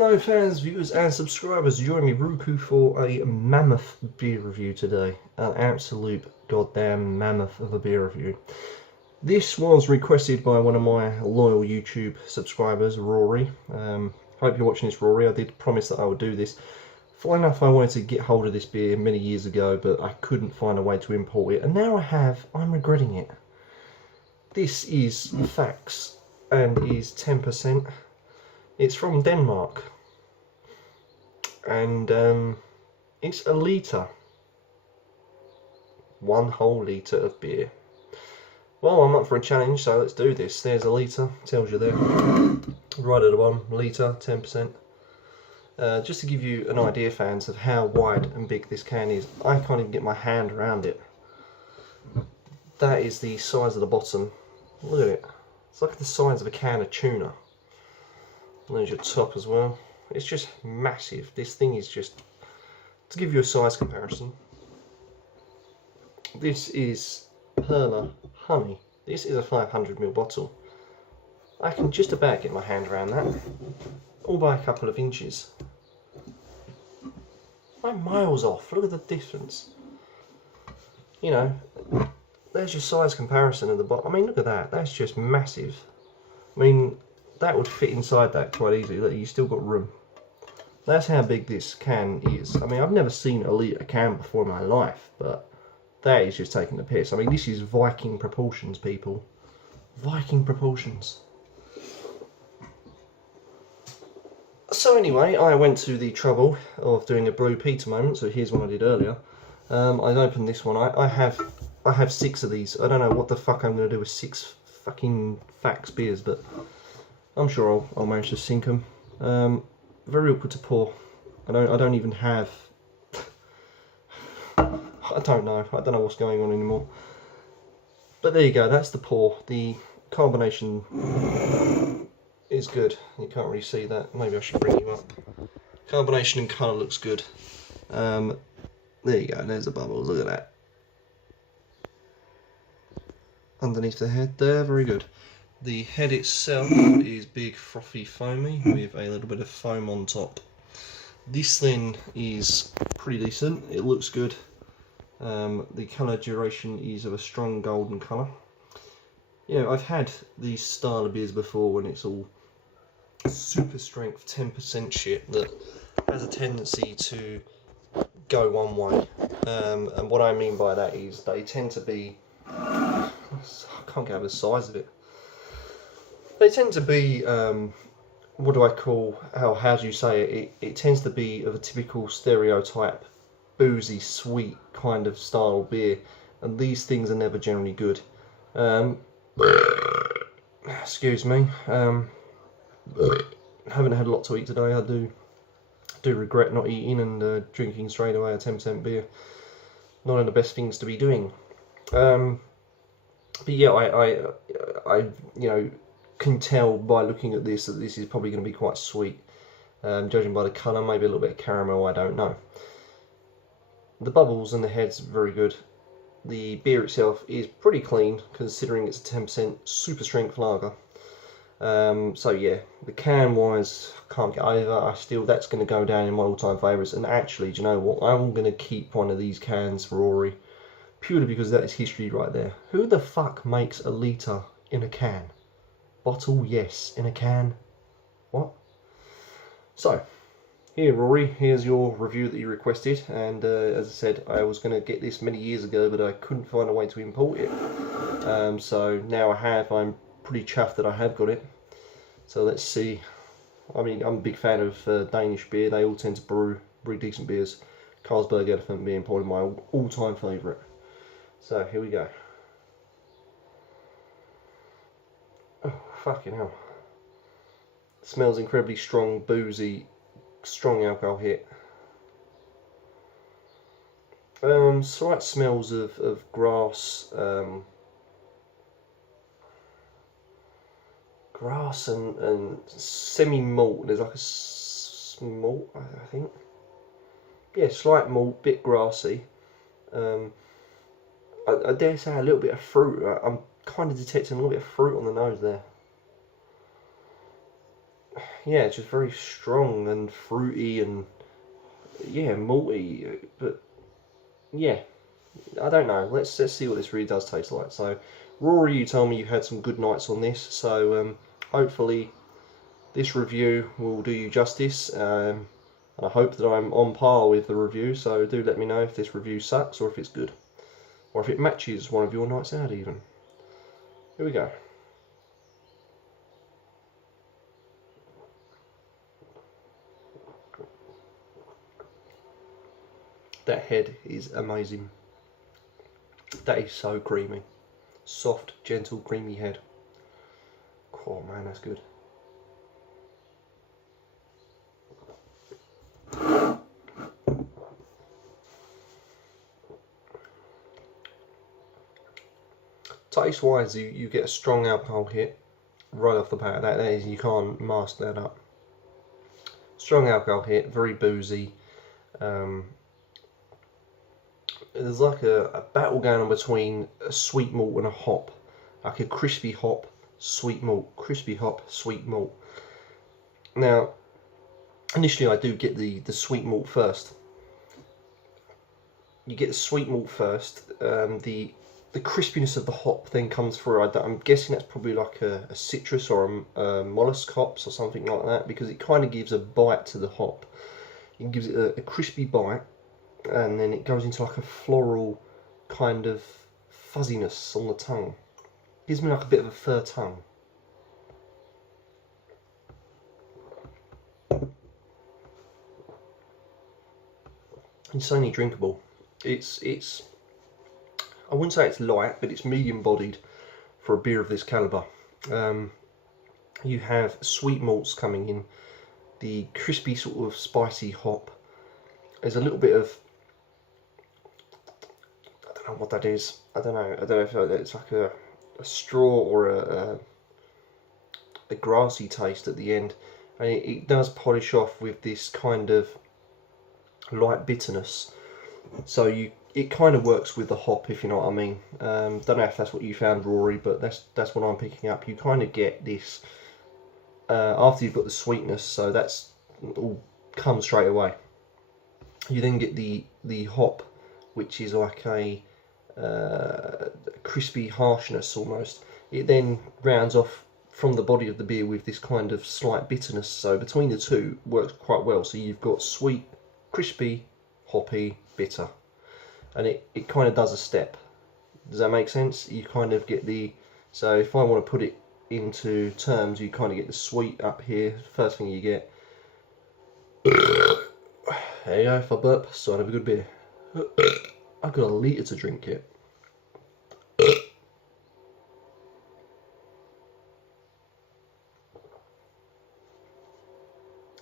Hello fans, viewers and subscribers, join me Ruku for a mammoth beer review today. An absolute goddamn mammoth of a beer review. This was requested by one of my loyal YouTube subscribers, Rory. Hope you're watching this, Rory. I did promise that I would do this. Funny enough, I wanted to get hold of this beer many years ago, but I couldn't find a way to import it. And now I have. I'm regretting it. This is Faxe and is 10%. It's from Denmark. And it's a litre. 1 whole litre of beer. Well, I'm up for a challenge, so let's do this. There's a litre, tells you there. Right at the bottom, litre, 10%. Just to give you an idea, fans, of how wide and big this can is. I can't even get my hand around it. That is the size of the bottom. Look at it. It's like the size of a can of tuna. And there's your top as well. It's just massive. This thing is just, to give you a size comparison, this is Perla Honey. This is a 500ml bottle. I can just about get my hand around that, all by a couple of inches. I'm miles off. Look at the difference. You know, there's your size comparison of the bottle. I mean, look at that. That's just massive. I mean, that would fit inside that quite easily. Look, you still got room. That's how big this can is. I mean, I've never seen a litre can before in my life, but that is just taking the piss. I mean, this is Viking proportions, people. Viking proportions. So anyway, I went to the trouble of doing a Blue Peter moment, so here's one I did earlier. I've opened this one. I have 6 of these. I don't know what the fuck I'm going to do with 6 fucking Faxe beers, but I'm sure I'll manage to sink them. Very awkward to pour. I don't even have. I don't know what's going on anymore. But there you go. That's the pour. The carbonation is good. You can't really see that. Maybe I should bring you up. Carbonation and colour looks good. There you go. There's the bubbles. Look at that. Underneath the head there. Very good. The head itself is big, frothy, foamy with a little bit of foam on top. This then is pretty decent. It looks good. The colour duration is of a strong golden colour. Yeah, I've had these style of beers before when it's all super strength 10% shit that has a tendency to go one way. And what I mean by that is they tend to be, I can't get over the size of it. They tend to be, what do I call, how do you say it? It tends to be of a typical stereotype, boozy, sweet kind of style beer, and these things are never generally good. Excuse me. Haven't had a lot to eat today. I do regret not eating and drinking straight away a 10% beer. Not one of the best things to be doing. But yeah, I you know, can tell by looking at this that this is probably going to be quite sweet. Judging by the colour, maybe a little bit of caramel, I don't know. The bubbles and the head's very good. The beer itself is pretty clean considering it's a 10% super strength lager. So yeah, the can wise, can't get over. That's going to go down in my all-time favourites. And actually, do you know what? I'm going to keep one of these cans for Rory, purely because that is history right there. Who the fuck makes a litre in a can? Bottle, yes. In a can, what? So, here, Rory, here's your review that you requested. And as I said, I was going to get this many years ago, but I couldn't find a way to import it. So now I have. I'm pretty chuffed that I have got it. So let's see. I mean, I'm a big fan of Danish beer. They all tend to brew decent beers. Carlsberg Elephant being probably my all-time favourite. So here we go. Oh, fucking hell. It smells incredibly strong, boozy, strong alcohol hit. Slight smells of grass, grass and semi-malt. There's like a malt, I think. Yeah, slight malt, bit grassy. I dare say a little bit of fruit. I'm kind of detecting a little bit of fruit on the nose there. yeah, it's just very strong and fruity and yeah, malty. But yeah, I don't know. Let's see what this really does taste like. So, Rory, you told me you had some good nights on this, so hopefully this review will do you justice. And I hope that I'm on par with the review. So do let me know if this review sucks or if it's good, or if it matches one of your nights out even. Here we go. That head is amazing. That is so creamy. Soft, gentle, creamy head. Oh man, that's good. Taste wise, you get a strong alcohol hit right off the bat. That is, you can't mask that up. Strong alcohol hit, very boozy. There's like a battle going on between a sweet malt and a hop, like a crispy hop, sweet malt, crispy hop, sweet malt. Now, initially I do get the sweet malt first. You get the sweet malt first. The crispiness of the hop then comes through. I'm guessing that's probably like a citrus or a mollusk hops or something like that, because it kind of gives a bite to the hop. It gives it a crispy bite, and then it goes into like a floral kind of fuzziness on the tongue. It gives me like a bit of a fur tongue. Insanely drinkable. It's I wouldn't say it's light, but it's medium bodied for a beer of this calibre. You have sweet malts coming in, the crispy sort of spicy hop. There's a little bit of, I don't know what that is. I don't know if it's like a straw or a grassy taste at the end, and it does polish off with this kind of light bitterness. So it kind of works with the hop, if you know what I mean. Don't know if that's what you found, Rory, but that's what I'm picking up. You kind of get this after you've got the sweetness, so that's all comes straight away. You then get the hop, which is like a crispy harshness almost. It then rounds off from the body of the beer with this kind of slight bitterness. So between the two works quite well. So you've got sweet, crispy, hoppy, bitter, and it kind of does a step. Does that make sense? You kind of get so if I want to put it into terms, you kind of get the sweet up here. First thing you get. There you go, if I burp, sign of a good beer. I've got a litre to drink it.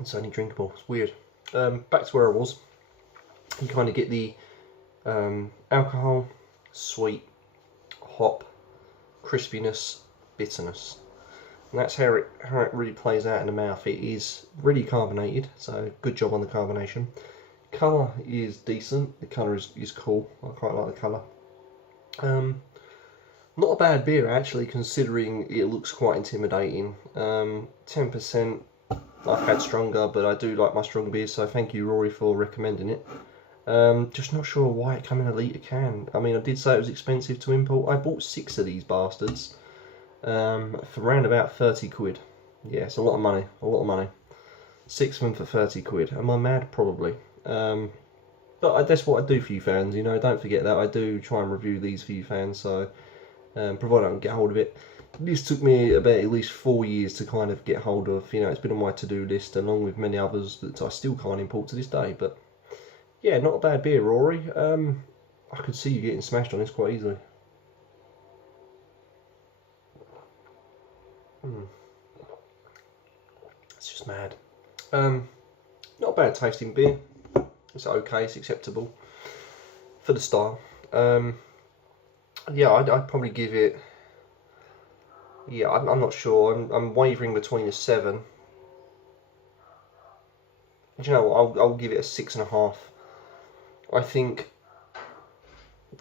It's only drinkable, it's weird. Back to where I was. You kind of get the alcohol, sweet, hop, crispiness, bitterness. And that's how it really plays out in the mouth. It is really carbonated, so good job on the carbonation. Colour is decent, the colour is cool, I quite like the colour. Not a bad beer actually, considering it looks quite intimidating. 10%, I've had stronger, but I do like my stronger beers, so thank you, Rory, for recommending it. Just not sure why it came in a litre can. I mean, I did say it was expensive to import. I bought 6 of these bastards for around about 30 quid. Yeah, it's a lot of money, a lot of money. 6 of them for 30 quid. Am I mad? Probably. But that's what I do for you fans, you know, don't forget that. I do try and review these for you fans, so provided I can get hold of it. This took me about at least 4 years to kind of get hold of. You know, it's been on my to-do list along with many others that I still can't import to this day. But yeah, not a bad beer, Rory. I could see you getting smashed on this quite easily. It's just mad. Not a bad tasting beer. It's okay, it's acceptable for the style. Yeah, I'd probably give it. Yeah, I'm not sure. I'm wavering between a 7. Do you know what? I'll give it a 6.5. I think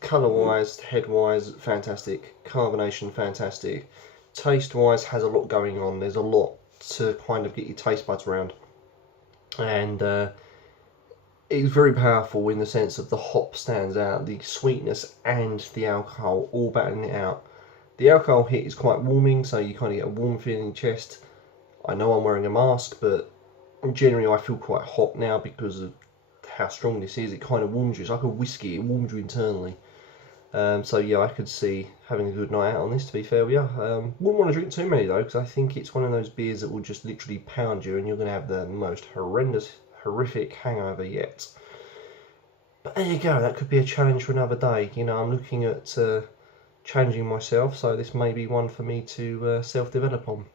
colour-wise, head-wise, fantastic. Carbonation, fantastic. Taste-wise, has a lot going on. There's a lot to kind of get your taste buds around. And it's very powerful in the sense of the hop stands out, the sweetness and the alcohol all battling it out. The alcohol hit is quite warming, so you kind of get a warm feeling in your chest. I know I'm wearing a mask, but generally I feel quite hot now because of how strong this is. It kind of warms you. It's like a whiskey. It warms you internally. So yeah, I could see having a good night out on this, to be fair with you. Wouldn't want to drink too many though, because I think it's one of those beers that will just literally pound you and you're going to have the most horrific hangover yet. But there you go, that could be a challenge for another day. You know, I'm looking at changing myself, so this may be one for me to self-develop on.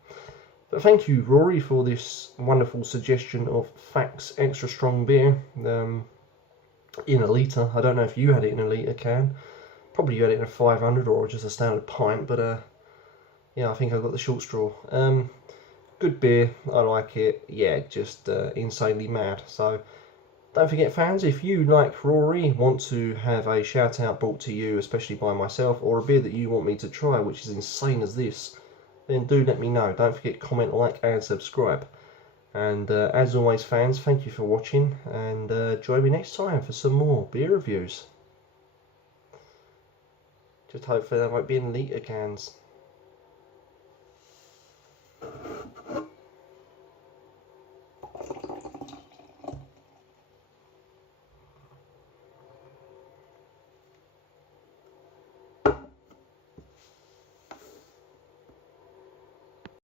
But thank you, Rory, for this wonderful suggestion of Faxe Extra Strong beer in a litre. I don't know if you had it in a litre can. Probably you had it in a 500 or just a standard pint, but yeah, I think I got the short straw. Good beer, I like it. Yeah, just insanely mad. So don't forget, fans, if you, like Rory, want to have a shout out brought to you, especially by myself, or a beer that you want me to try, which is insane as this, then do let me know. Don't forget, comment, like, and subscribe. And as always, fans, thank you for watching, and join me next time for some more beer reviews. Just hopefully they won't be in litre cans.